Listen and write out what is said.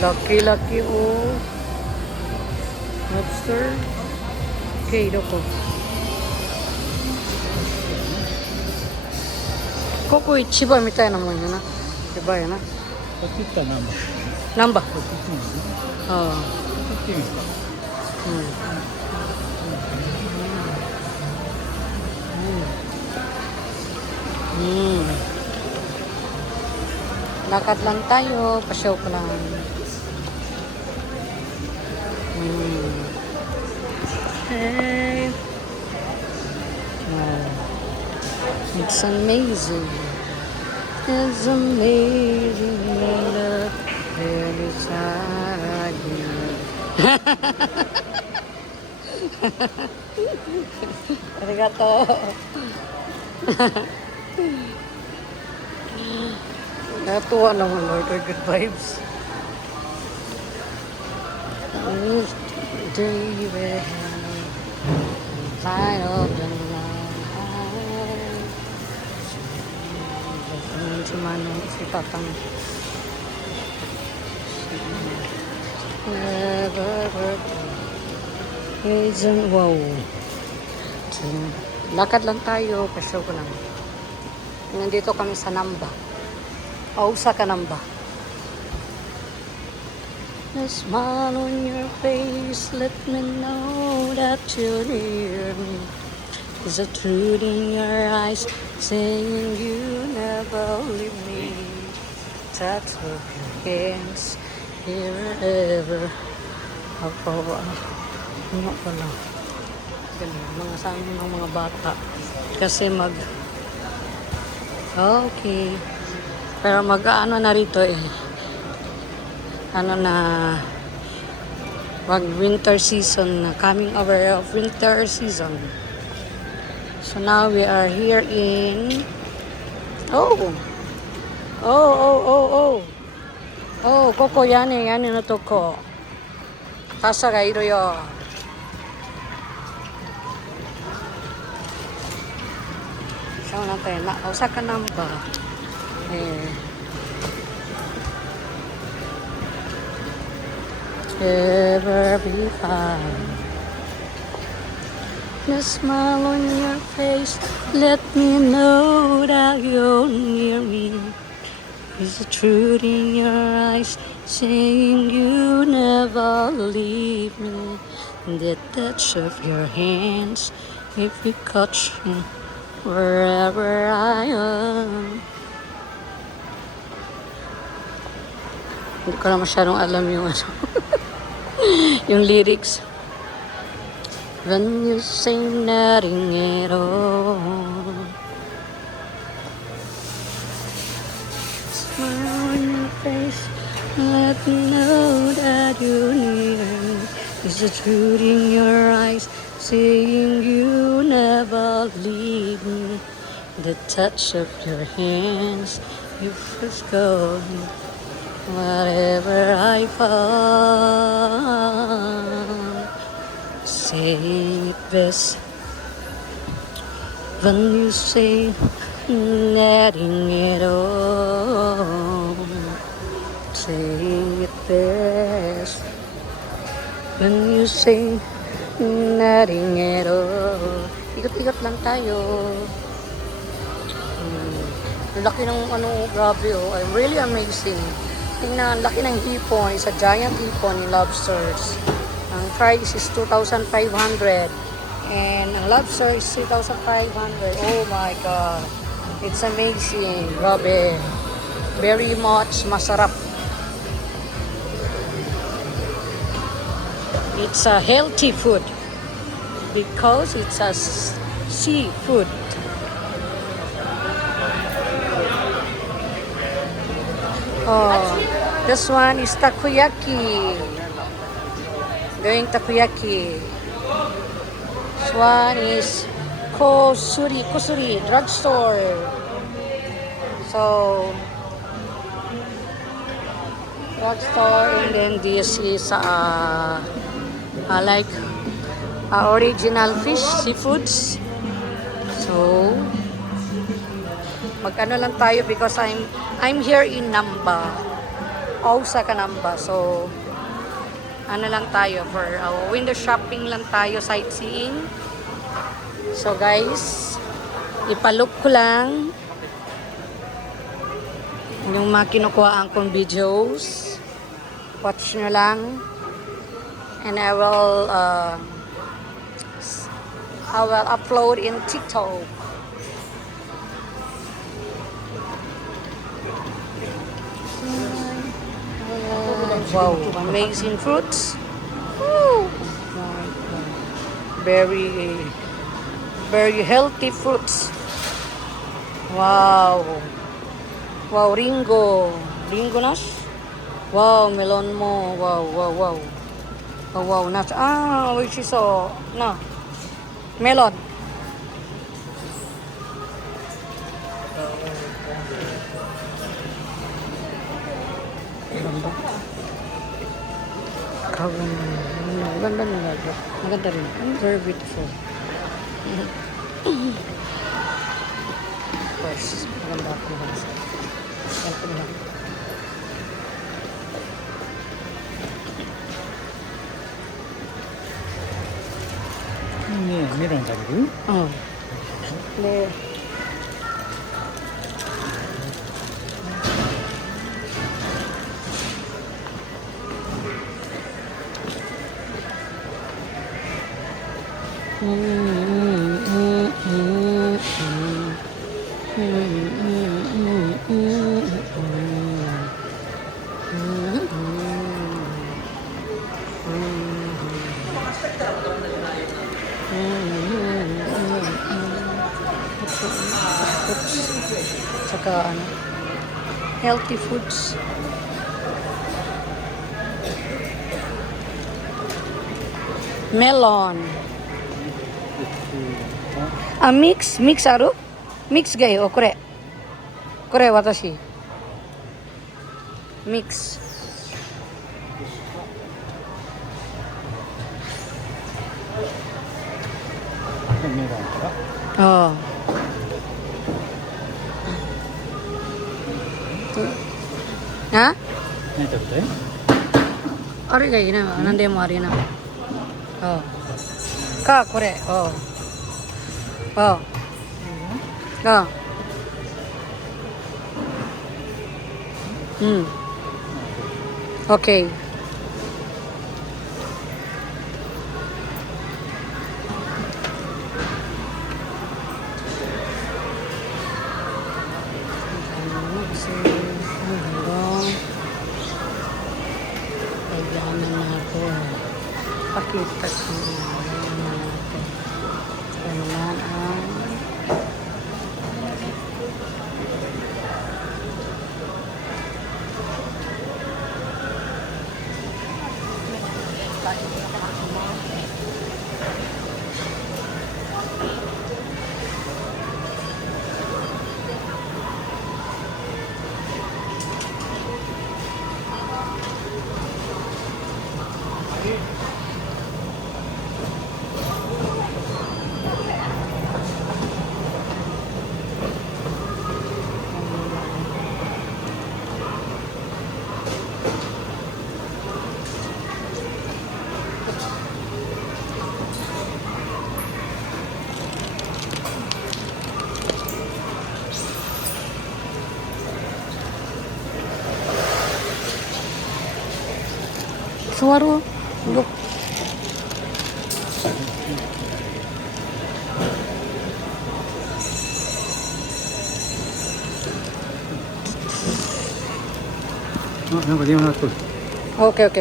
Laki-laki oh. Lobster. Okay, doko. Koko ichiba mitai na mo yun na. Diba yun na? こっち行ったら何番？ Namba? こっち行ってみる？ Oo. こっち行ってみるか。 Lakad lang tayo. Pasyaw ko lang. Hey. Wow. It's amazing. It's amazing. Love every side you. Arigato. Natuwa naman, Lord. Good vibes. David, light of the night. Si Manong, si Tatang. Never isn't wow. Lakad lang tayo, pasyaw ko lang. Nandito kami sa Namba. Osaka Namba. The smile on your face, let me know that you're near me. There's a truth in your eyes, saying you never leave me. Touch of your hands, here ever. Ako, ano pala? Mga sa amin ng mga bata. Kasi okay. Pero mag-ano na rito eh. Ano na, wag winter season na, coming over of winter season. So now we are here in, oh, koko yani no toko. Kasa ga iru yo. So natin, Osaka Namba. Ever be fine. The smile on your face, let me know that you're near me. Is the truth in your eyes, saying you never leave me. The touch of your hands, if you catch me wherever I am. Hindi ko na masyadong alam yung ano. Yung lyrics. When you sing nothing at all. Smile on your face, let me know that you're near me. Is the truth in your eyes, saying you never leave me. The touch of your hands, you first go. Whatever I found, say it best. When you say nothing at all, say it best. When you say nothing at all, ikot-ikot lang tayo. Laki ng ano, grabe oh. I'm really amazing. Tingnan, laki ng hipon. It's a giant hipon in lobsters. Ang price is 2,500. And ang lobster is 3,500. Oh my God. It's amazing. Grabe. Very much masarap. It's a healthy food. Because it's a seafood. Oh, this one is takoyaki. Doing takoyaki. This one is kusuri, drugstore. So, drugstore, and then this is like original fish, seafoods. So, mag-ano lang tayo because I'm here in Namba. Ausa Canamba. So, ano lang tayo for window shopping lang tayo, sightseeing. So guys, ipalook ko lang yung mga kinukuhaan kong videos. Watch nyo lang. And I will upload in TikTok. Wow, amazing fruits. Woo. Very, very healthy fruits. Wow. Wow, Ringo. Ringo nas? Wow, melon mo. Wow, wow, wow. Oh, wow, nuts. Ah, which is no. Melon. Ganda. Kawin. Maganda nila. Maganda rin. Very beautiful. Of course, maganda ako naman sa. Yan po lang.ねメロン食べる？Oh. Ne. Tsaka ano, healthy foods. Melon. Ah, mix aru? Mix gayo, kore. Kore watashi. Mix. メロンから。 Oh. Ha? 何食べたい？ Ari ga ina, nande mo ari na. Oh. Ka kore. Oh. Oh. Oh. Okay. Kailangan ako pakita ko natin. Kailangan ang suara look. Ah, なんか電話鳴っとる。 Okay, okay.